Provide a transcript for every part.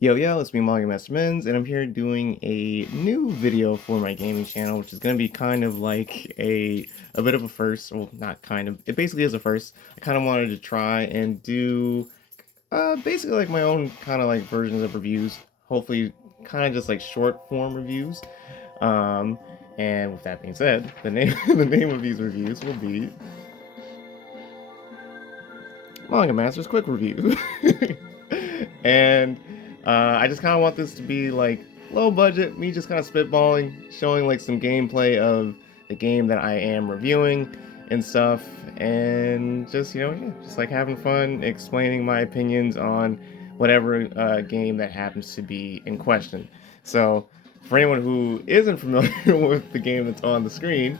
Yo, yo, it's me, Manga and I'm here doing a new video for my gaming channel, which is going to be kind of like a bit of a first. Well, not kind of. It basically is a first. I kind of wanted to try and do basically like my own kind of like versions of reviews. Hopefully, kind of just like short form reviews. Um, and with that being said, the name the name of these reviews will be Manga Masters Quick Review. And I just kind of want this to be like low budget, me just kind of spitballing, showing like some gameplay of the game that I am reviewing and stuff, and just yeah, just like having fun, explaining my opinions on whatever game that happens to be in question. So, for anyone who isn't familiar with the game that's on the screen,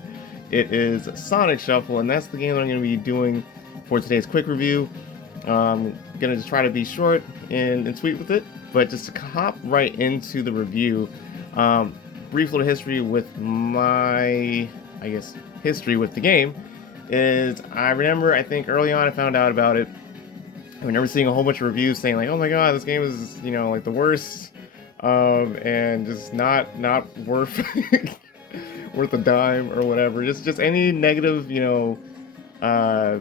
it is Sonic Shuffle, and that's the game that I'm going to be doing for today's quick review. Gonna just try to be short and sweet with it, but just to hop right into the review. Um, Brief little history with my, I guess, history with the game is I remember I think early on I found out about it. I remember seeing a whole bunch of reviews saying like, "Oh my god, this game is like the worst, and just not worth worth a dime or whatever." Just any negative uh,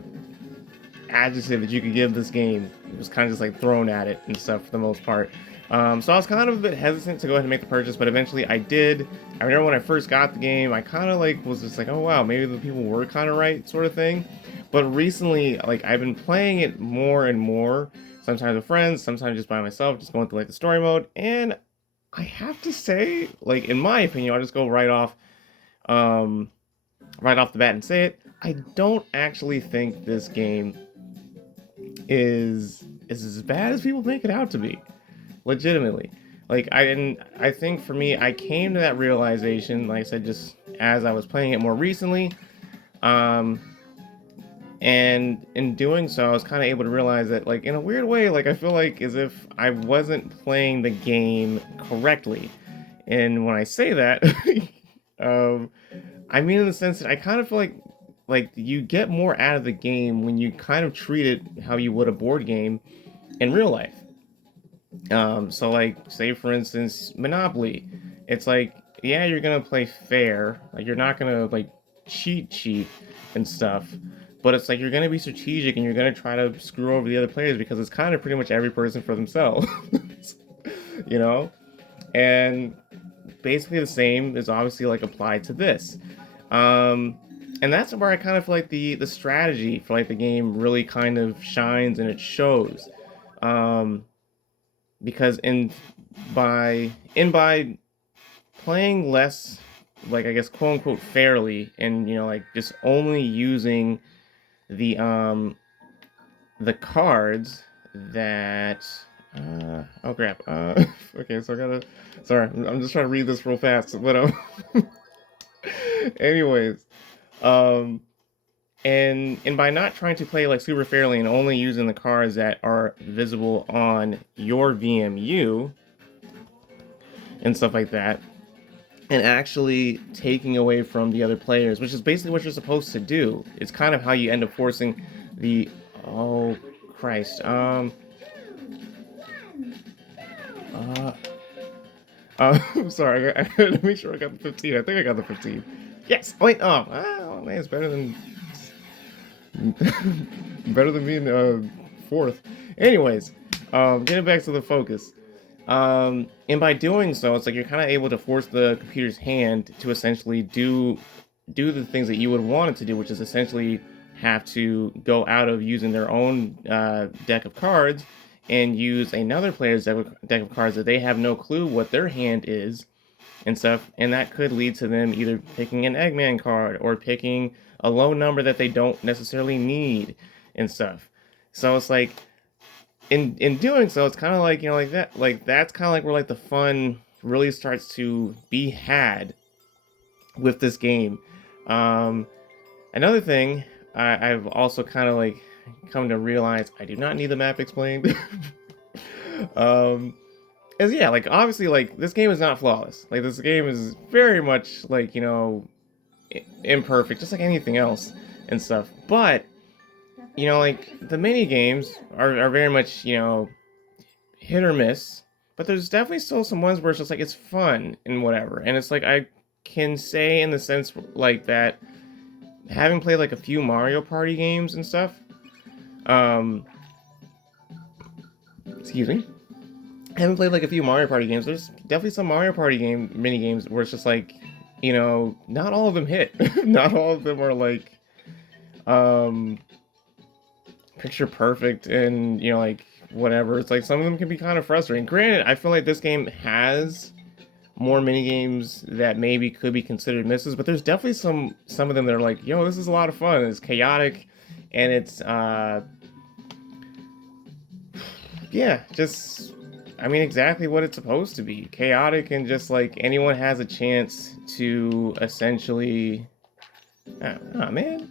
adjective that you could give this game was kind of just like thrown at it and stuff for the most part. So I was kind of a bit hesitant to go ahead and make the purchase, but eventually I did. I remember when I first got the game, I kind of like was just like, oh wow, maybe the people were kind of right, sort of thing. But recently, like I've been playing it more and more, sometimes with friends, sometimes just by myself, just going through like the story mode, and I have to say, like in my opinion, I'll just go um, right off the bat and say it. I don't actually think this game is as bad as people make it out to be. Legitimately. Like I think for me, I came to that realization, like I said, just as I was playing it more recently. Um and in doing so, I was kind of able to realize that, like, in a weird way, like, I feel like as if I wasn't playing the game correctly. And when I say that, um, I mean in the sense that I kind of feel like you get more out of the game when you kind of treat it how you would a board game in real life. So like say for instance Monopoly, it's like yeah you're gonna play fair, like you're not gonna like cheat and stuff, but it's like you're gonna be strategic and you're gonna try to screw over the other players because it's kind of pretty much every person for themselves, you know. And basically the same is obviously like applied to this. Um, and that's where I kind of feel like the strategy for like the game really kind of shines and it shows. Um, because by playing less, like I guess quote unquote fairly, and like just only using the the cards that oh crap okay, so I gotta, sorry, I'm just trying to read this real fast, but anyways, um and by not trying to play like super fairly and only using the cards that are visible on your VMU and stuff like that, and actually taking away from the other players, which is basically what you're supposed to do. It's kind of how you end up forcing the, oh Christ. Uh I'm sorry, I had to make sure I got the 15. I think I got the 15. Yes. Wait. Oh man, it's better than better than being fourth. Anyways, getting back to the focus. And by doing so, it's like you're kind of able to force the computer's hand to essentially do the things that you would want it to do, which is essentially have to go out of using their own deck of cards and use another player's deck of cards that they have no clue what their hand is and stuff. And that could lead to them either picking an Eggman card or picking a low number that they don't necessarily need and stuff. So it's like in doing so, it's kind of like like that, like that's kind of like where like the fun really starts to be had with this game. Um, Another thing I've also kind of like come to realize I do not need the map explained. um, is yeah, like obviously like this game is not flawless. Like this game is very much like imperfect, just like anything else and stuff. But like the mini games are very much hit or miss, but there's definitely still some ones where it's just like it's fun and whatever. And it's like I can say in the sense like that having played like a few Mario Party games and stuff, um, excuse me, having played like a few Mario Party games, there's definitely some Mario Party game mini games where it's just like, not all of them hit. Not all of them are like um picture perfect and like whatever. It's like some of them can be kind of frustrating. Granted, I feel like this game has more mini games that maybe could be considered misses, but there's definitely some of them that are like, this is a lot of fun. It's chaotic and it's yeah, just I mean exactly what it's supposed to be. Chaotic and just like anyone has a chance to essentially man.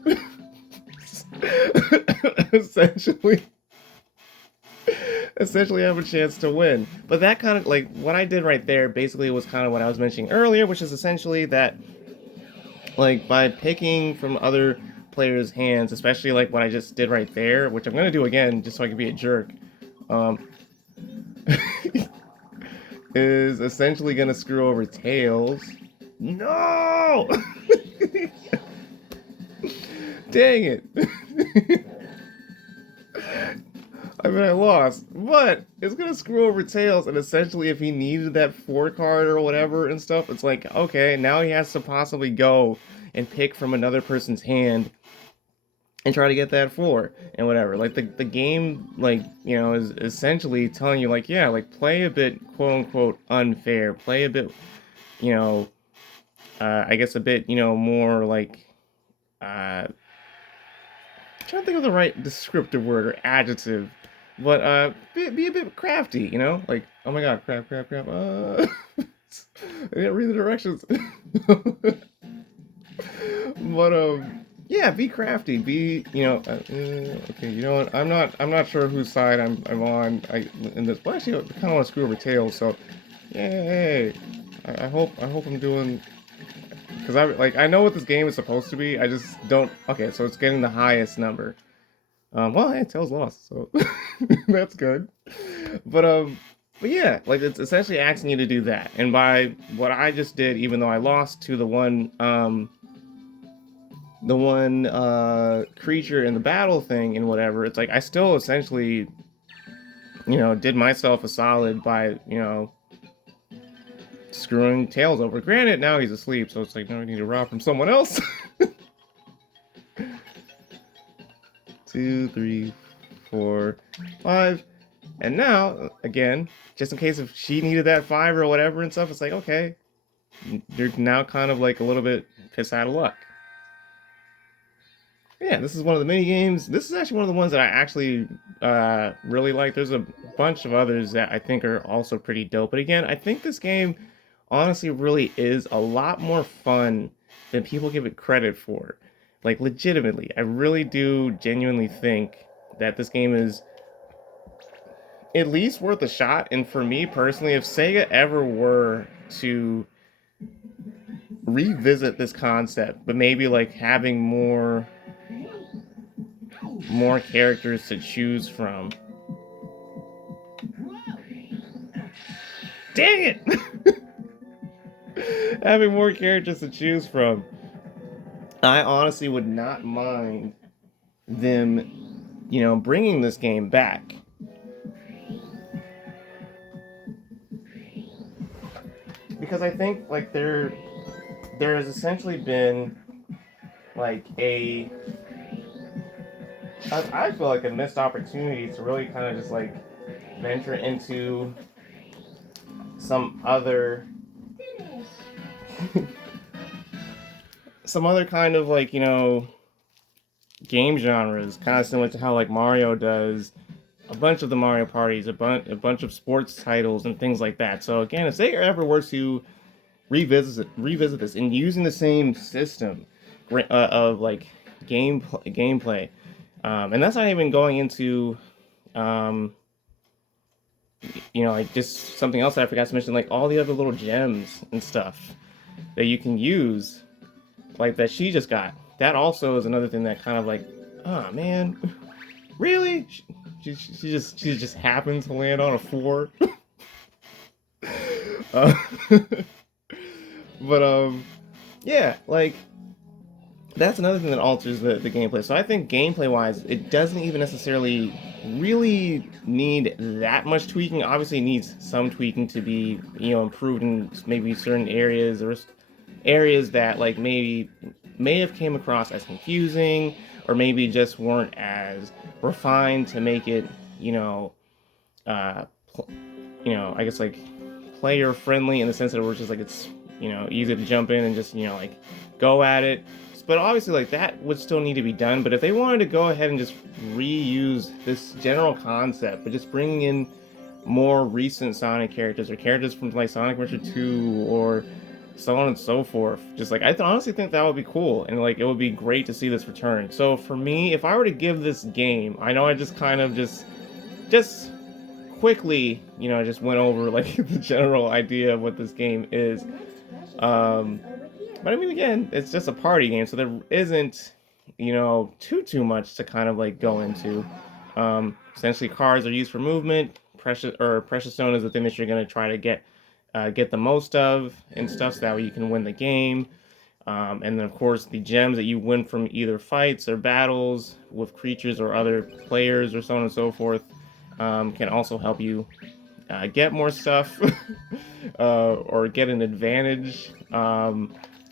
essentially essentially have a chance to win. But that kind of like what I did right there basically was kind of what I was mentioning earlier, which is essentially that like by picking from other players' hands, especially like what I just did right there, which I'm gonna do again just so I can be a jerk, um, is essentially gonna screw over Tails. No! Dang it! I mean, I lost, but it's gonna screw over Tails, and essentially, if he needed that 4 card or whatever and stuff, it's like, okay, now he has to possibly go and pick from another person's hand and try to get that 4 and whatever. Like, the game, like, is essentially telling you, like, yeah, like, play a bit, quote unquote, unfair, play a bit, you know, I guess a bit, more like, I'm trying to think of the right descriptive word or adjective. But be a bit crafty, like, oh my god, crap. I didn't read the directions. But yeah, be crafty. Be okay. You know what? I'm not sure whose side I'm on. In this. Well, actually, I kind of want to screw over Tails. So, yay! I hope I'm doing. Because I know what this game is supposed to be. I just don't. Okay, so it's getting the highest number. Well, hey, Tails lost, so that's good. But but yeah, like it's essentially asking you to do that. And by what I just did, even though I lost to the one creature in the battle thing and whatever, it's like I still essentially, did myself a solid by, screwing Tails over. Granted, now he's asleep, so it's like, no, I need to rob from someone else. 2, 3, 4, 5. And now, again, just in case if she needed that 5 or whatever and stuff, it's like, okay, you're now kind of like a little bit pissed out of luck. Yeah, this is one of the mini games. This is actually one of the ones that I actually really like. There's a bunch of others that I think are also pretty dope. But again, I think this game honestly really is a lot more fun than people give it credit for. Like, legitimately, I really do genuinely think that this game is at least worth a shot. And for me personally, if Sega ever were to revisit this concept, but maybe like having more characters to choose from. Dang it! Having more characters to choose from. I honestly would not mind them, bringing this game back. Because I think like there has essentially been like I feel like a missed opportunity to really kind of just like venture into some other some other kind of like game genres, kind of similar to how like Mario does a bunch of the Mario parties, a bunch of sports titles and things like that. So again, if they ever were to revisit this and using the same system of like gameplay, and that's not even going into um, like just something else that I forgot to mention, like all the other little gems and stuff that you can use, like that she just got. That also is another thing that kind of like, oh man, really? She just happens to land on a 4. uh, but yeah, like that's another thing that alters the gameplay. So I think gameplay wise, it doesn't even necessarily really need that much tweaking. Obviously, it needs some tweaking to be, improved in maybe certain areas, or areas that like maybe may have came across as confusing, or maybe just weren't as refined to make it, you know, uh, I guess like player friendly in the sense that it was just like it's easy to jump in and just like go at it. But obviously, like that would still need to be done. But if they wanted to go ahead and just reuse this general concept, but just bringing in more recent Sonic characters or characters from like Sonic Adventure 2 or so on and so forth, just like honestly think that would be cool, and like it would be great to see this return. So for me, if I were to give this game, I know I just kind of just quickly, I just went over like the general idea of what this game is. Um, but I mean, again, it's just a party game, so there isn't, too much to kind of like go into. Essentially, cards are used for movement. Precious stone is the thing that you're gonna try to get the most of and stuff, so that way you can win the game. And then, of course, the gems that you win from either fights or battles with creatures or other players or so on and so forth can also help you get more stuff or get an advantage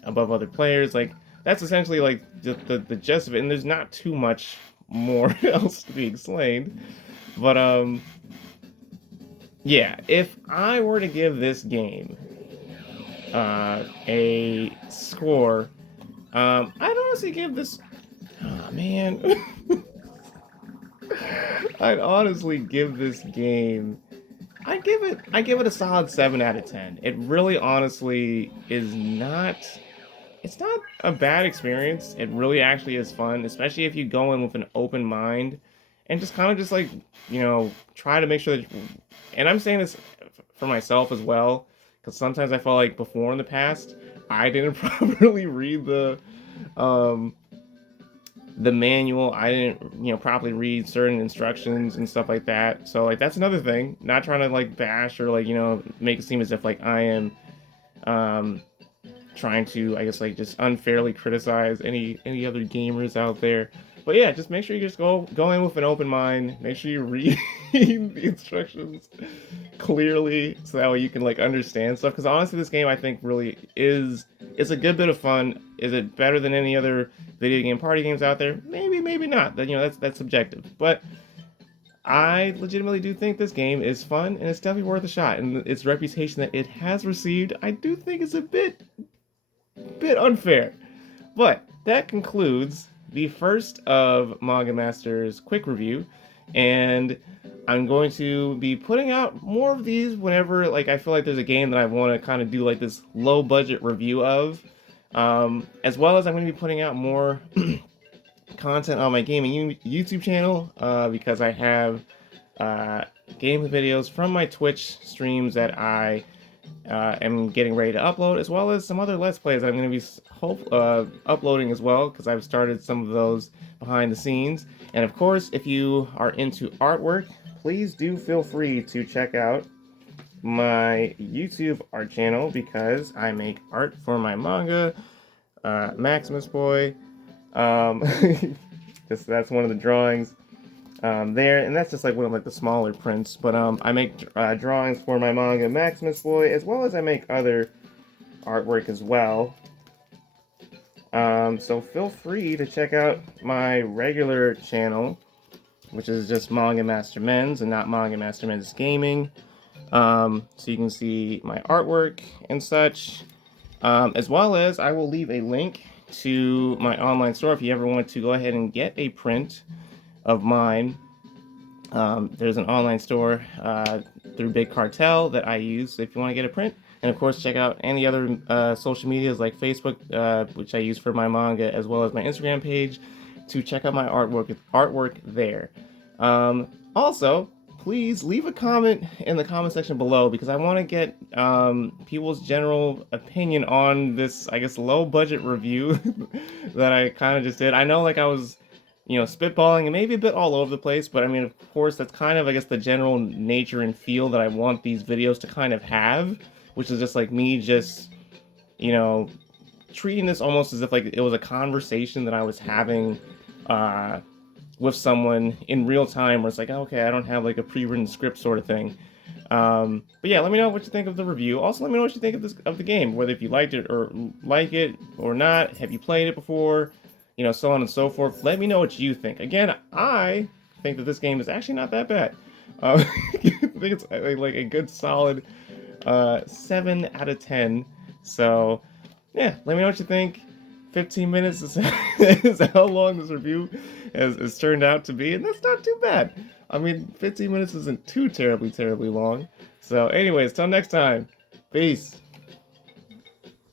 above other players. Like that's essentially like the gist of it, and there's not too much more else to be explained. But yeah, if I were to give this game a score, I'd honestly give this. Oh man, I'd honestly give this game. I give it a solid 7 out of 10. It really honestly is not. It's not a bad experience. It really actually is fun, especially if you go in with an open mind and just kind of just like, try to make sure that, and I'm saying this for myself as well, because sometimes I felt like before in the past, I didn't properly read um, the manual. I didn't, properly read certain instructions and stuff like that. So like that's another thing. Not trying to like bash or like, make it seem as if like I am um trying to, I guess, like just unfairly criticize any other gamers out there. But yeah, just make sure you just go in with an open mind. Make sure you read the instructions clearly, so that way you can like understand stuff. Because honestly, this game I think really is it's a good bit of fun. Is it better than any other video game party games out there? Maybe, maybe not. That that's subjective. But I legitimately do think this game is fun and it's definitely worth a shot. And its reputation that it has received, I do think is a bit unfair. But that concludes the first of Manga Master's quick review, and I'm going to be putting out more of these whenever like I feel like there's a game that I want to kind of do like this low budget review of, as well as I'm going to be putting out more content on my gaming YouTube channel because I have game videos from my Twitch streams that I am getting ready to upload, as well as some other Let's Plays I'm going to be uploading as well, because I've started some of those behind the scenes. And of course, if you are into artwork, please do feel free to check out my YouTube art channel, because I make art for my manga, Maximus Boy. Um, that's one of the drawings there, and that's just like one of like the smaller prints. But I make drawings for my manga Maximus Boy, as well as I make other artwork as well. So feel free to check out my regular channel, which is just Manga Master Men's and not Manga Master Men's Gaming. So you can see my artwork and such, as well as I will leave a link to my online store if you ever want to go ahead and get a print of mine. There's an online store through Big Cartel that I use if you want to get a print. And of course, check out any other social medias like Facebook, which I use for my manga, as well as my Instagram page, to check out my artwork there. Also, please leave a comment in the comment section below, because I want to get people's general opinion on this, I guess, low budget review that I kind of just did. I know like I was spitballing and maybe a bit all over the place, but I mean, of course, that's kind of, I guess, the general nature and feel that I want these videos to kind of have. which is just like me just, you know, treating this almost as if like it was a conversation that I was having uh, with someone in real time, where it's like, okay, I don't have like a pre-written script sort of thing. But yeah, let me know what you think of the review. Also, let me know what you think of this of the game, whether if you liked it or like it or not. Have you played it before? You know, so on and so forth. Let me know what you think. Again, I think that this game is actually not that bad. I think it's like a good solid 7 out of 10. So yeah, let me know what you think. 15 minutes is, is how long this review has turned out to be, and that's not too bad. I mean, 15 minutes isn't too terribly long. So, anyways, till next time, peace.